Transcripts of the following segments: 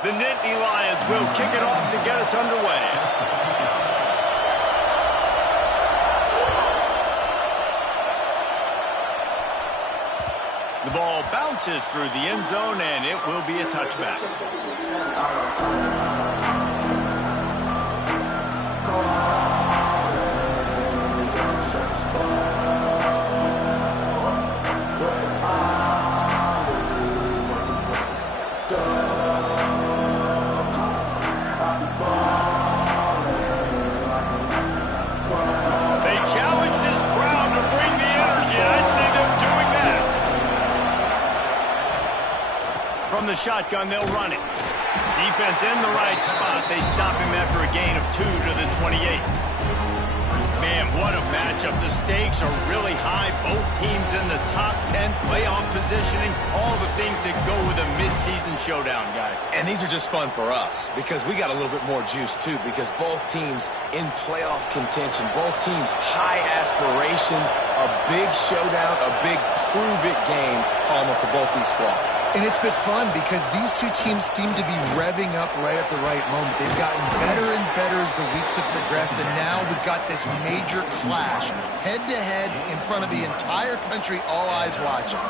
The Nittany Lions will kick it off to get us underway. The ball bounces through the end zone, and it will be a touchback. From the shotgun, they'll run it. Defense in the right spot. They stop him after a gain of 2 to the 28. Man, what a matchup. The stakes are really high. Both teams in the top 10, playoff positioning, all the things that go with a midseason showdown, guys. And these are just fun for us because we got a little bit more juice, too, because both teams in playoff contention, both teams high aspirations, a big showdown, a big prove-it game, Palmer, for both these squads. And it's been fun because these two teams seem to be revving up right at the right moment. They've gotten better and better as the weeks have progressed, and now we've got this major clash, head-to-head in front of the entire country, all eyes watching.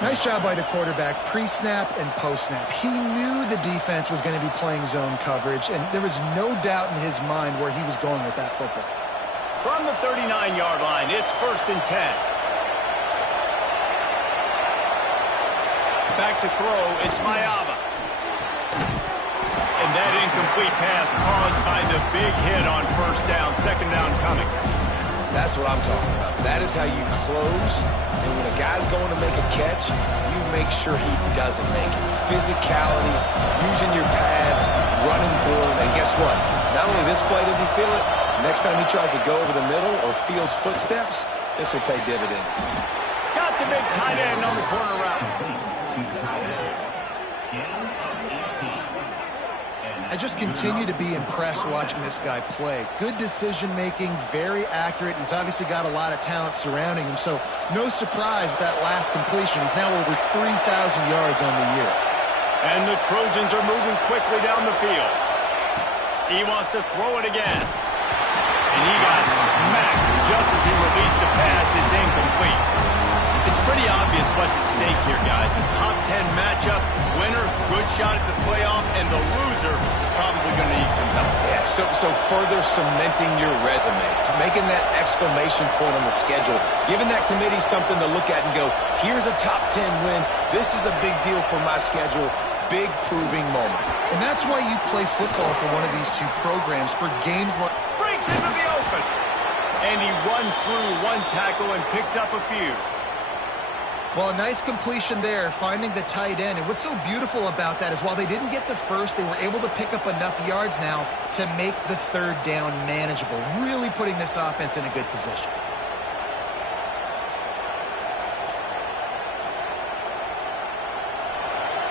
Nice job by the quarterback, pre-snap and post-snap. He knew the defense was going to be playing zone coverage, and there was no doubt in his mind where he was going with that football. From the 39-yard line, it's 1st and 10. Back to throw, it's Mayava. And that incomplete pass caused by the big hit on 1st down, 2nd down coming. That's what I'm talking about. That is how you close. And when a guy's going to make a catch, you make sure he doesn't make it. Physicality, using your pads, running through him. And guess what? Not only this play does he feel it, next time he tries to go over the middle or feels footsteps, this will pay dividends. Got the big tight end on the corner route. I just continue to be impressed watching this guy play. Good decision-making, very accurate. He's obviously got a lot of talent surrounding him, so no surprise with that last completion. He's now over 3,000 yards on the year. And the Trojans are moving quickly down the field. He wants to throw it again. And he got smacked just as he released the pass. It's incomplete. It's pretty obvious what's at stake here, guys. A top 10 matchup, winner, good shot at the playoff, and the loser is probably going to need some help. Yeah, so further cementing your resume, making that exclamation point on the schedule, giving that committee something to look at and go, here's a top 10 win. This is a big deal for my schedule. Big proving moment. And that's why you play football for one of these two programs, for games like... Breaks into the open. And he runs through one tackle and picks up a few. Well, a nice completion there, finding the tight end. And what's so beautiful about that is while they didn't get the first, they were able to pick up enough yards now to make the 3rd down manageable, really putting this offense in a good position.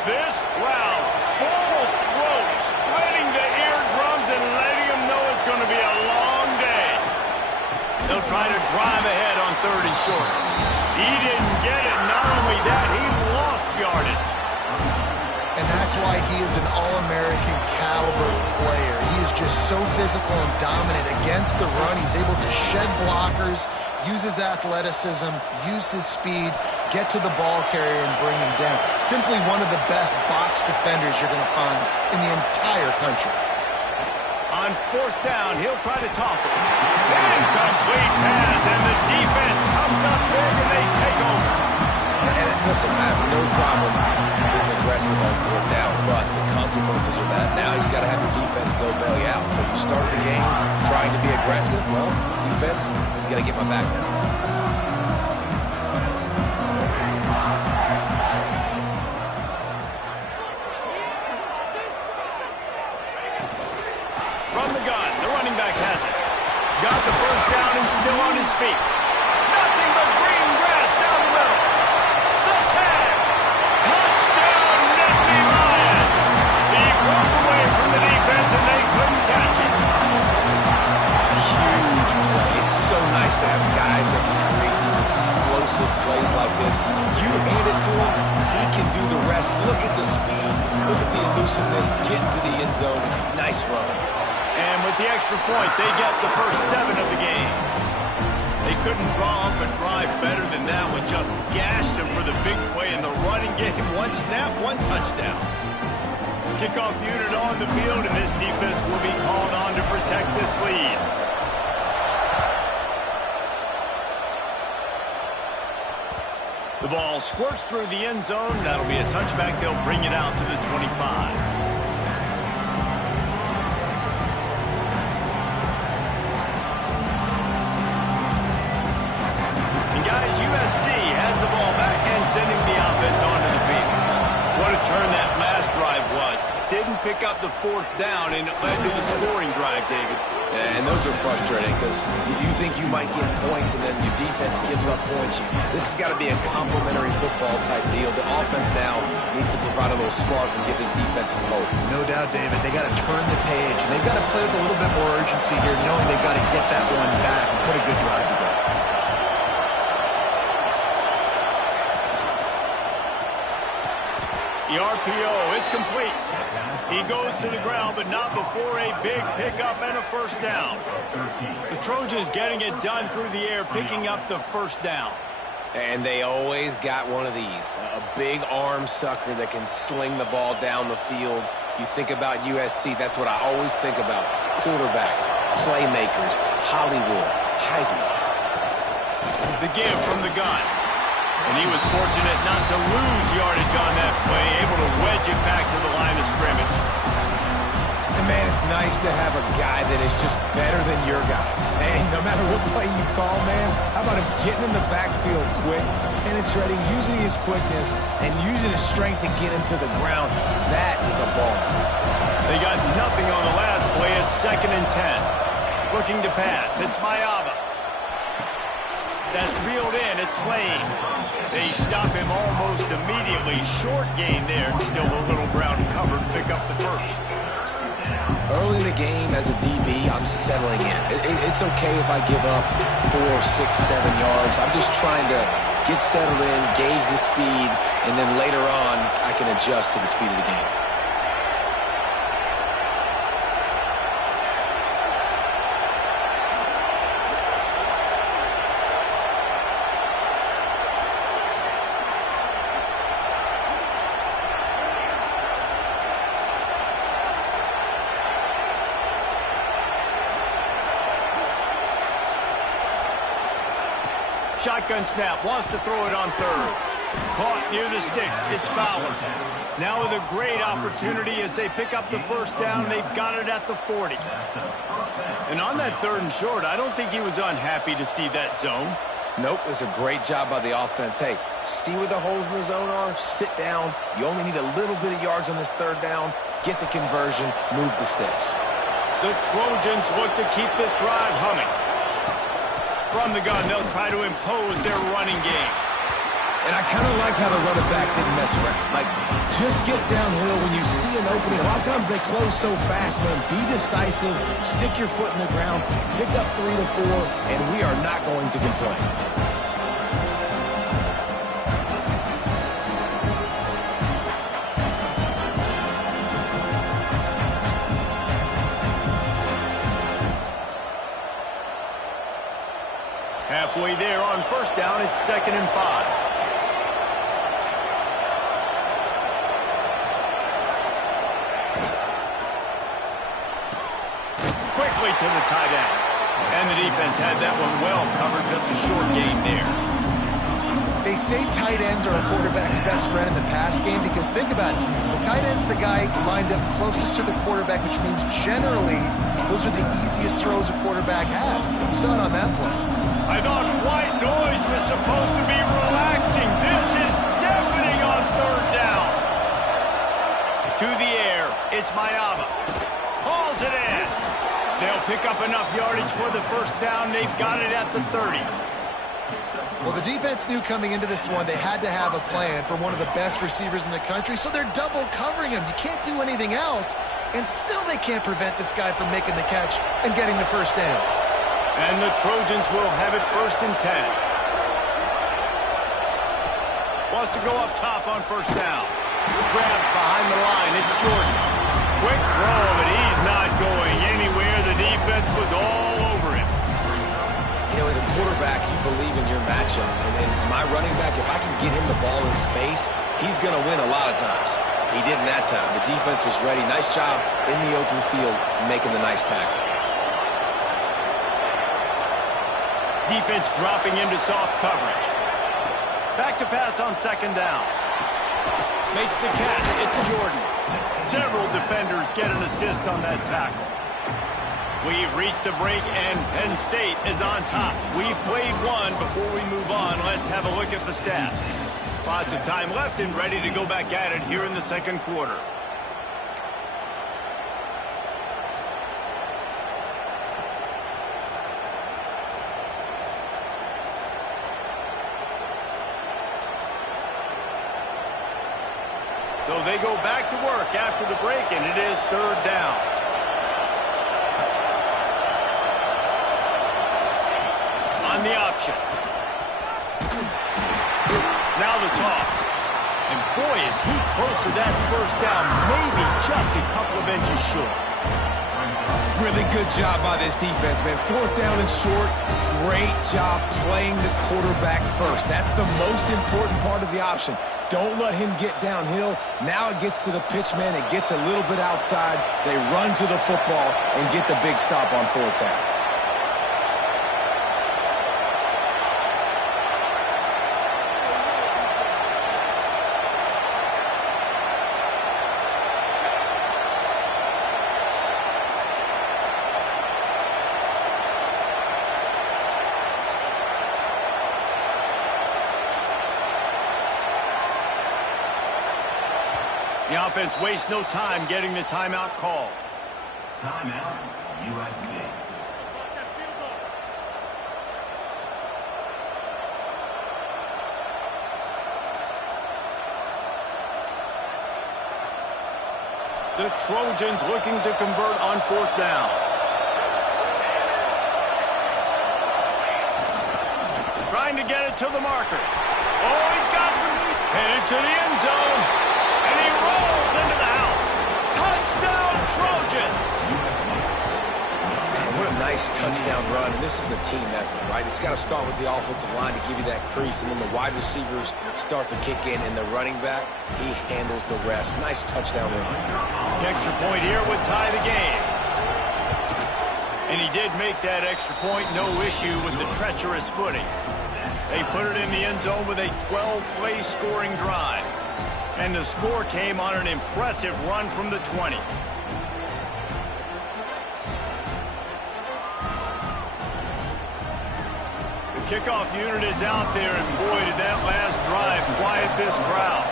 This crowd, full throat, splitting the eardrums and letting them know it's going to be a long day. They'll try to drive ahead on 3rd and short. He didn't get it. Not only that, he lost yardage. And that's why he is an All-American caliber player. He is just so physical and dominant against the run. He's able to shed blockers, use his athleticism, use his speed, get to the ball carrier and bring him down. Simply one of the best box defenders you're going to find in the entire country. On 4th down, he'll try to toss it. Incomplete pass, and the defense comes up big, and they take over. And listen, I have no problem being aggressive on 4th down, but the consequences of that, now you've got to have your defense go bail you out. So you start the game trying to be aggressive. Well, defense, you got to get my back now. Got the 1st down and still on his feet. Nothing but green grass down the middle. The tag. Touchdown, Nittany Lions. He broke away from the defense and they couldn't catch him. Huge play. It's so nice to have guys that can create these explosive plays like this. You hand it to him, he can do the rest. Look at the speed. Look at the elusiveness. Getting to the end zone. Nice run. And with the extra point, they get the first 7 of the game. They couldn't draw up a drive better than that one. Just gashed them for the big play in the running game. 1 snap, 1 touchdown. Kickoff unit on the field, and this defense will be called on to protect this lead. The ball squirts through the end zone. That'll be a touchback. They'll bring it out to the 25. USC has the ball back and sending the offense onto the field. What a turn that last drive was. Didn't pick up the 4th down, and it led to the scoring drive, David. Yeah, and those are frustrating because you think you might get points, and then your defense gives up points. This has got to be a complementary football type deal. The offense now needs to provide a little spark and give this defense some hope. No doubt, David. They got to turn the page, and they've got to play with a little bit more urgency here, knowing they've got to get that one back and put a good drive together. The RPO, it's complete. He goes to the ground, but not before a big pickup and a first down. The Trojans getting it done through the air, picking up the first down. And they always got one of these, a big arm sucker that can sling the ball down the field. You think about USC, that's what I always think about. Quarterbacks, playmakers, Hollywood, Heismans. The give from the gun. And he was fortunate not to lose yardage on that play, able to wedge it back to the line of scrimmage. And, man, it's nice to have a guy that is just better than your guys. And no matter what play you call, man, how about him getting in the backfield quick, penetrating, using his quickness, and using his strength to get him to the ground. That is a ball. They got nothing on the last play. It's 2nd and 10. Looking to pass. It's Mayava. That's reeled in. It's Lane. They stop him almost immediately. Short gain there. Still a little ground covered. Pick up the first. Early in the game as a DB, I'm settling in. It's okay if I give up 4, 6, 7 yards. I'm just trying to get settled in, gauge the speed, and then later on, I can adjust to the speed of the game. Shotgun snap, wants to throw it on 3rd. Caught near the sticks, it's Fowler. Now with a great opportunity as they pick up the first down, they've got it at the 40. And on that 3rd and short, I don't think he was unhappy to see that zone. Nope, it was a great job by the offense. Hey, see where the holes in the zone are? Sit down. You only need a little bit of yards on this 3rd down. Get the conversion, move the sticks. The Trojans look to keep this drive humming. From the gun, they'll try to impose their running game. And I kind of like how the running back didn't mess around. Like, just get downhill when you see an opening. A lot of times they close so fast, man. Be decisive, stick your foot in the ground, pick up 3 to 4, and we are not going to complain. Halfway there on first down, it's 2nd and 5. Quickly to the tight end. And the defense had that one well covered, just a short gain there. They say tight ends are a quarterback's best friend in the pass game because think about it. The tight end's the guy lined up closest to the quarterback, which means generally those are the easiest throws a quarterback has. You saw it on that play. I thought white noise was supposed to be relaxing. This is deafening on 3rd down. To the air, it's Mayava. Hauls it in. They'll pick up enough yardage for the first down. They've got it at the 30. Well, the defense knew coming into this one they had to have a plan for one of the best receivers in the country, so they're double covering him. You can't do anything else, and still they can't prevent this guy from making the catch and getting the first down. And the Trojans will have it 1st and 10. Wants to go up top on first down. Grabbed behind the line. It's Jordan. Quick throw, but he's not going anywhere. The defense was all over him. You know, as a quarterback, you believe in your matchup. And my running back, if I can get him the ball in space, he's going to win a lot of times. He didn't that time. The defense was ready. Nice job in the open field making the nice tackle. Defense dropping into soft coverage. Back to pass on second down. Makes the catch. It's Jordan. Several defenders get an assist on that tackle. We've reached a break, and Penn State is on top. We've played one. Before we move on, let's have a look at the stats. Lots of time left and ready to go back at it here in the second quarter. So they go back to work after the break, and it is third down. On the option. Now the toss. And boy, is he close to that first down. Maybe just a couple of inches short. Really good job by this defense, man. Fourth down and short. Great job playing the quarterback first. That's the most important part of the option. Don't let him get downhill. Now it gets to the pitch man. It gets a little bit outside. They run to the football and get the big stop on fourth down. The offense wastes no time getting the timeout call. Timeout, USC. The Trojans looking to convert on fourth down. Trying to get it to the marker. Oh, he's got some. Headed to the end zone. And he rolls into the house. Touchdown, Trojans! Man, what a nice touchdown run. And this is a team effort, right? It's got to start with the offensive line to give you that crease, and then the wide receivers start to kick in, and the running back, he handles the rest. Nice touchdown run. The extra point here would tie the game. And he did make that extra point, no issue with the treacherous footing. They put it in the end zone with a 12-play scoring drive. And the score came on an impressive run from the 20. The kickoff unit is out there, and boy, did that last drive quiet this crowd.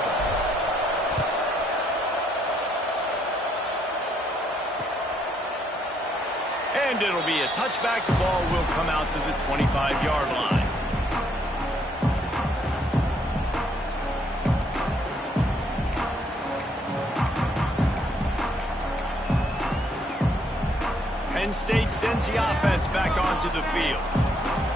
And it'll be a touchback. The ball will come out to the 25-yard line. Penn State sends the offense back onto the field.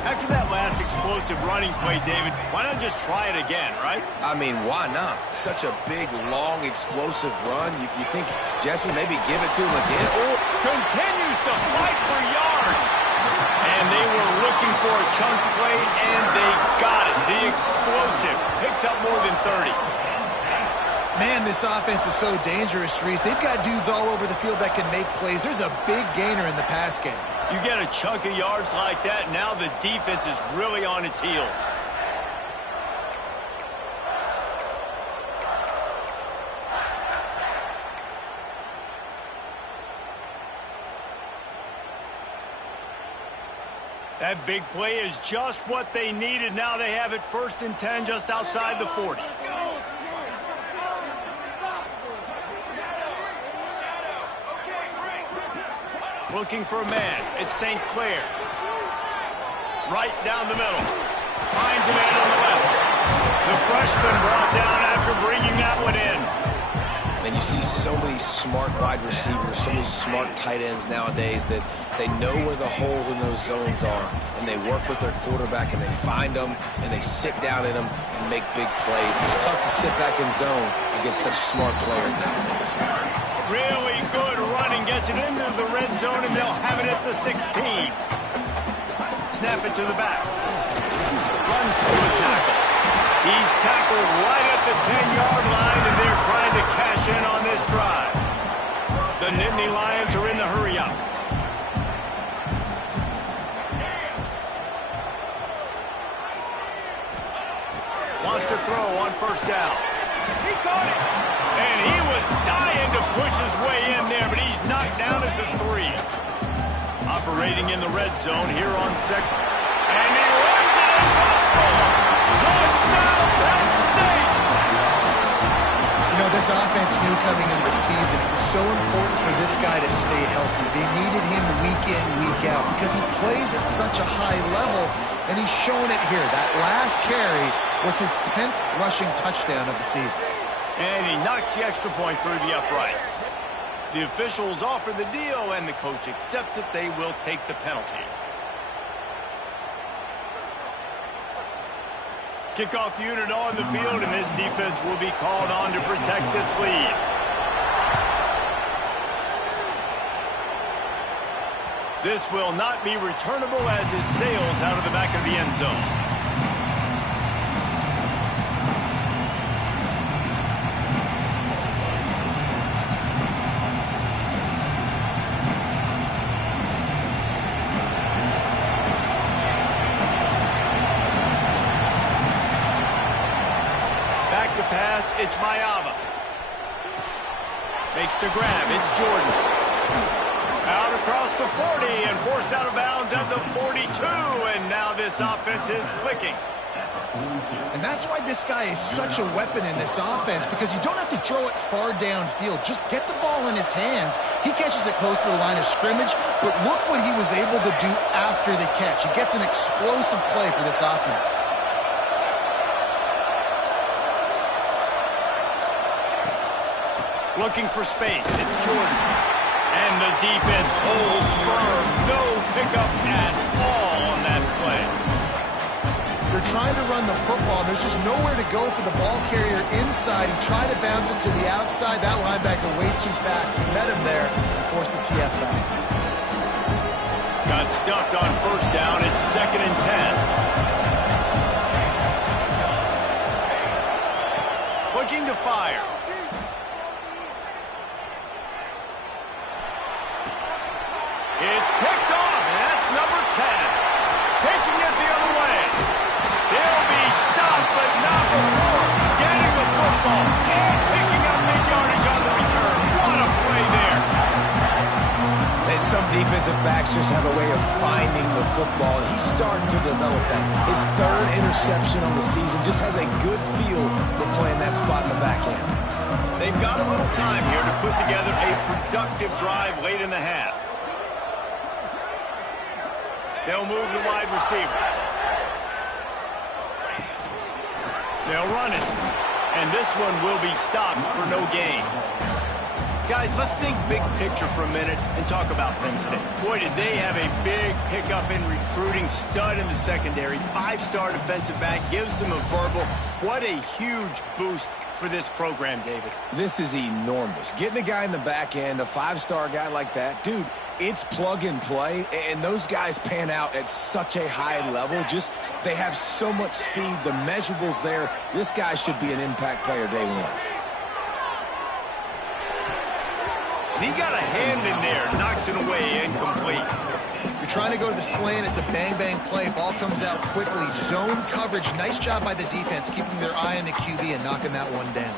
After that last explosive running play, David, why not just try it again, right? I mean, why not? Such a big, long, explosive run. You think, Jesse, maybe give it to him again? Or continues to fight for yards. And they were looking for a chunk play, and they got it. The explosive picks up more than 30. Man, this offense is so dangerous, Reese. They've got dudes all over the field that can make plays. There's a big gainer in the pass game. You get a chunk of yards like that, now the defense is really on its heels. That big play is just what they needed. Now they have it 1st and 10 just outside the 40. Looking for a man. It's St. Clair. Right down the middle. Finds a man on the left. The freshman brought down after bringing that one in. And you see so many smart wide receivers, so many smart tight ends nowadays that they know where the holes in those zones are, and they work with their quarterback, and they find them, and they sit down in them and make big plays. It's tough to sit back in zone against such smart players nowadays. Really good running, gets it into the red zone, and they'll have it at the 16. Snap it to the back. Runs through a tackle. He's tackled right at the 10-yard line, and they're trying to cash in on this drive. The Nittany Lions are in the hurry-up. Wants to throw on first down. He caught it. And he was dying to push his way in there, but he's knocked down at the 3. Operating in the red zone here on second. And he runs it across score. Touchdown, Penn State! You know, this offense knew coming into the season it was so important for this guy to stay healthy. They needed him week in, week out because he plays at such a high level, and he's showing it here. That last carry was his 10th rushing touchdown of the season. And he knocks the extra point through the uprights. The officials offer the deal, and the coach accepts it. They will take the penalty. Kickoff unit on the field, and this defense will be called on to protect this lead. This will not be returnable as it sails out of the back of the end zone. It's Mayava. Makes the grab. It's Jordan. Out across the 40 and forced out of bounds at the 42. And now this offense is clicking. And that's why this guy is such a weapon in this offense, because you don't have to throw it far downfield. Just get the ball in his hands. He catches it close to the line of scrimmage, but look what he was able to do after the catch. He gets an explosive play for this offense. Looking for space. It's Jordan. And the defense holds firm. No pickup at all on that play. They're trying to run the football, and there's just nowhere to go for the ball carrier inside. He tried to bounce it to the outside. That linebacker way too fast. He met him there and forced the TFL. Got stuffed on first down. It's 2nd and 10. Looking to fire. It's picked off, and that's number 10. Taking it the other way. They'll be stopped, but not before getting the football and picking up big yardage on the return. What a play there. And some defensive backs just have a way of finding the football, and he's starting to develop that. His 3rd interception on the season, just has a good feel for playing that spot in the back end. They've got a little time here to put together a productive drive late in the half. They'll move the wide receiver. They'll run it. And this one will be stopped for no gain. Guys, let's think big picture for a minute and talk about Penn State. Boy, did they have a big pickup in recruiting. Stud in the secondary. 5-star defensive back. Gives them a verbal. What a huge boost for this program, David. This is enormous. Getting a guy in the back end, a 5-star guy like that, dude, it's plug and play, and those guys pan out at such a high level. Just, they have so much speed. The measurables there. This guy should be an impact player day one. And he got a hand in there, knocks it away, incomplete. You're trying to go to the slant. It's a bang-bang play. Ball comes out quickly. Zone coverage. Nice job by the defense, keeping their eye on the QB and knocking that one down.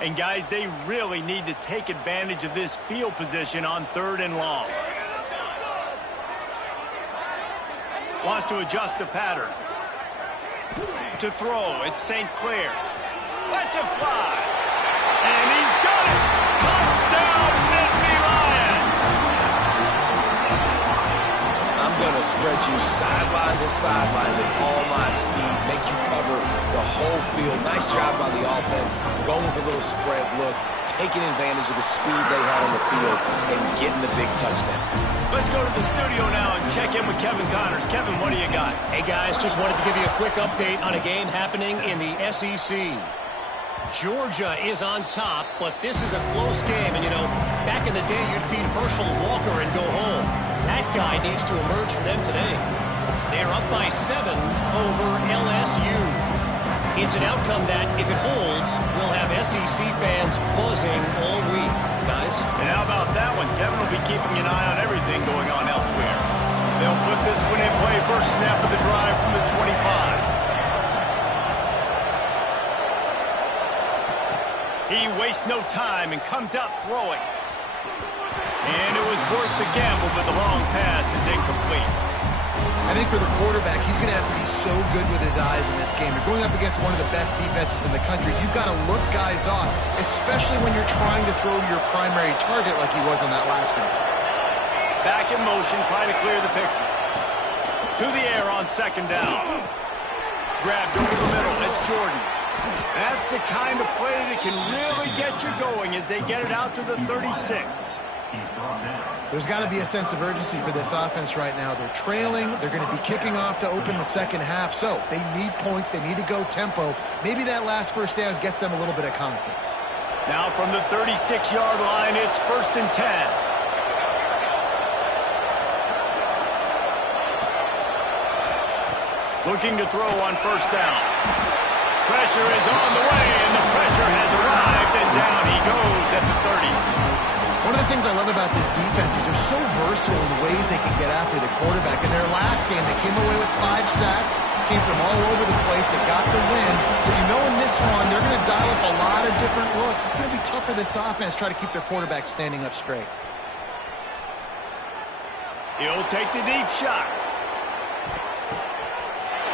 And, guys, they really need to take advantage of this field position on 3rd and long. Wants to adjust the pattern. To throw, it's St. Clair. Lets it fly. And he's got it. Touchdown, Nittany Lions. to spread you sideline to sideline with all my speed, make you cover the whole field. Nice job by the offense, going with a little spread look, taking advantage of the speed they had on the field, and getting the big touchdown. Let's go to the studio now and check in with Kevin Connors. Kevin, what do you got? Hey, guys, just wanted to give you a quick update on a game happening in the SEC. Georgia is on top, but this is a close game. And, you know, back in the day, you'd feed Herschel Walker and go home. That guy needs to emerge for them today. They're up by 7 over LSU. It's an outcome that, if it holds, will have SEC fans buzzing all week. Guys? And how about that one? Kevin will be keeping an eye on everything going on elsewhere. They'll put this one in play. First snap of the drive from the 25. He wastes no time and comes out throwing. And it was worth the gamble, but the long pass is incomplete. I think for the quarterback, he's going to have to be so good with his eyes in this game. You're going up against one of the best defenses in the country. You've got to look guys off, especially when you're trying to throw your primary target like he was on that last one. Back in motion, trying to clear the picture. To the air on second down. Grabbed over the middle. It's Jordan. That's the kind of play that can really get you going as they get it out to the 36. There's got to be a sense of urgency for this offense right now. They're trailing. They're going to be kicking off to open the second half. So they need points. They need to go tempo. Maybe that last first down gets them a little bit of confidence. Now from the 36-yard line, it's 1st and 10. Looking to throw on first down. Pressure is on the way, and the pressure has arrived, and down he goes at the 30. One of the things I love about this defense is they're so versatile in the ways they can get after the quarterback. In their last game, they came away with 5 sacks, came from all over the place. They got the win. So you know in this one, they're going to dial up a lot of different looks. It's going to be tough for this offense to try to keep their quarterback standing up straight. He'll take the deep shot.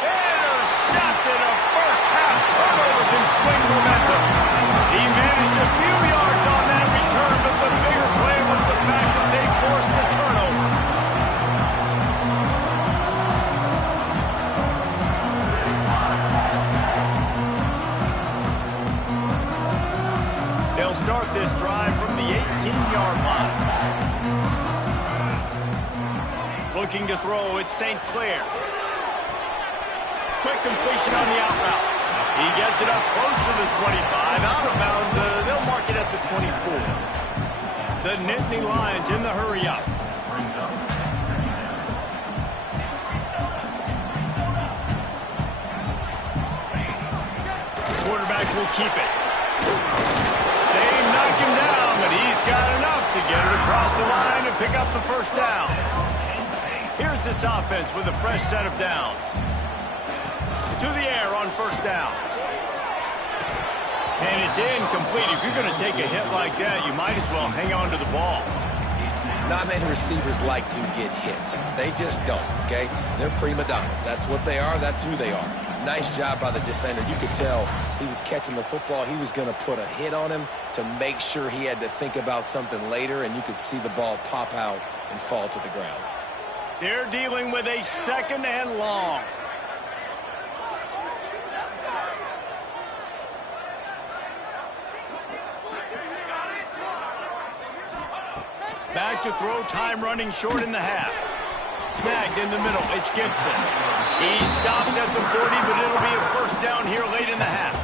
Intercepted, a first-half turnover can swing momentum. He managed a few yards on that return, but the bigger play was the fact that they forced the turnover. They'll start this drive from the 18-yard line. Looking to throw, it's St. Clair. Quick completion on the out route. He gets it up close to the 25. Out of bounds, they'll mark it at the 24. The Nittany Lions in the hurry up. Quarterback will keep it. They knock him down, but he's got enough to get it across the line and pick up the first down. Here's this offense with a fresh set of downs. To the air on first down. And it's incomplete. If you're going to take a hit like that, you might as well hang on to the ball. Not many receivers like to get hit. They just don't, okay? They're prima donnas. That's what they are. That's who they are. Nice job by the defender. You could tell he was catching the football. He was going to put a hit on him to make sure he had to think about something later, and you could see the ball pop out and fall to the ground. They're dealing with a 2nd and long. Back to throw, time running short in the half. Snagged in the middle, it's Gibson. He stopped at the 30, but it'll be a first down here late in the half.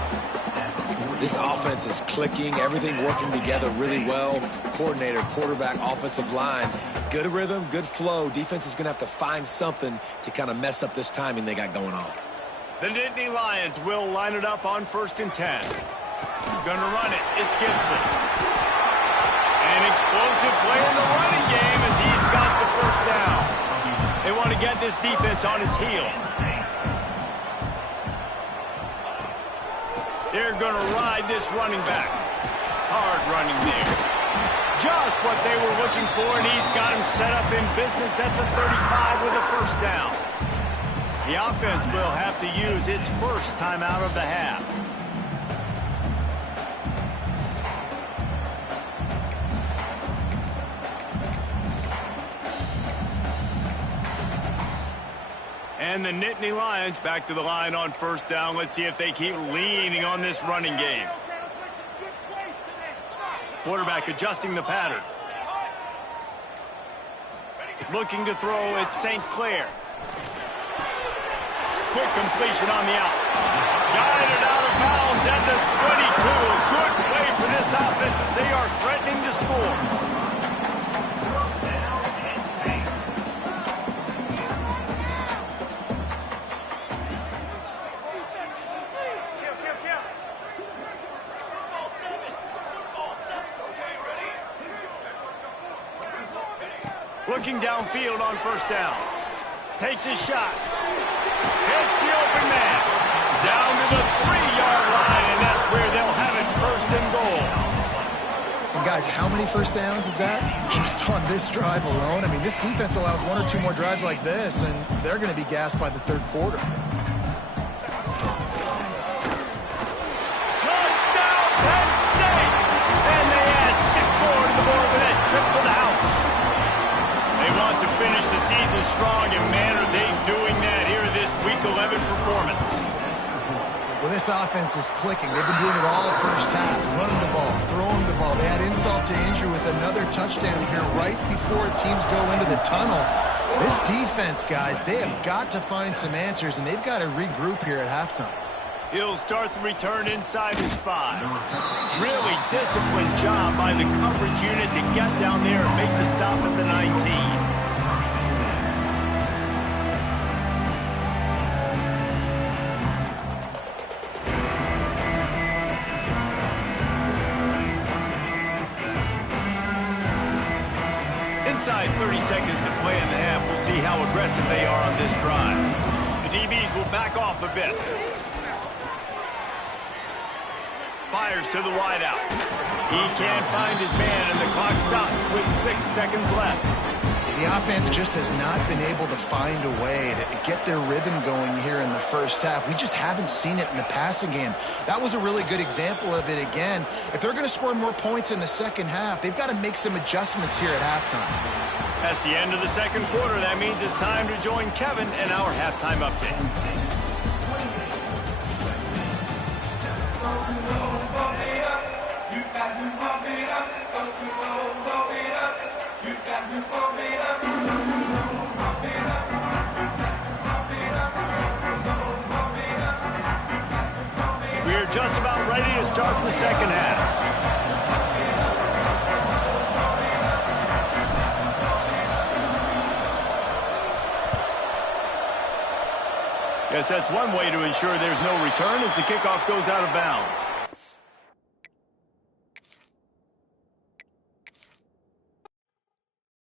This offense is clicking, everything working together really well. Coordinator, quarterback, offensive line. Good rhythm, good flow. Defense is going to have to find something to kind of mess up this timing they got going on. The Nittany Lions will line it up on 1st and 10. Gonna run it, it's Gibson. An explosive play in the running game as he's got the first down. They want to get this defense on its heels. They're going to ride this running back. Hard running there. Just what they were looking for, and he's got him set up in business at the 35 with a first down. The offense will have to use its first timeout of the half. And the Nittany Lions back to the line on first down. Let's see if they keep leaning on this running game. Quarterback adjusting the pattern. Looking to throw at St. Clair. Quick completion on the out. Guided out of bounds at the 22. A good play for this offense as they are threatening to score. Looking downfield on first down. Takes his shot. Hits the open man. Down to the 3-yard line, and that's where they'll have it, first and goal. And guys, how many first downs is that? Just on this drive alone? I mean, this defense allows 1 or 2 more drives like this, and they're going to be gassed by the third quarter. Touchdown, Penn State! And they add 6 more to the board with that trip to the house. They want to finish the season strong, and man, are they doing that here this Week 11 performance. Well, this offense is clicking. They've been doing it all first half, running the ball, throwing the ball. They had insult to injury with another touchdown here right before teams go into the tunnel. This defense, guys, they have got to find some answers, and they've got to regroup here at halftime. He'll start the return inside his 5. Really disciplined job by the coverage unit to get down there and make the stop at the 19. Inside 30 seconds to play in the half. We'll see how aggressive they are on this drive. The DBs will back off a bit. Fires to the wideout. He can't find his man, and the clock stops with 6 seconds left. The offense just has not been able to find a way to get their rhythm going here in the first half. We just haven't seen it in the passing game. That was a really good example of it again. If they're going to score more points in the second half, they've got to make some adjustments here at halftime. That's the end of the second quarter. That means it's time to join Kevin and our halftime update. We're just about ready to start the second half. Yes, that's one way to ensure there's no return as the kickoff goes out of bounds.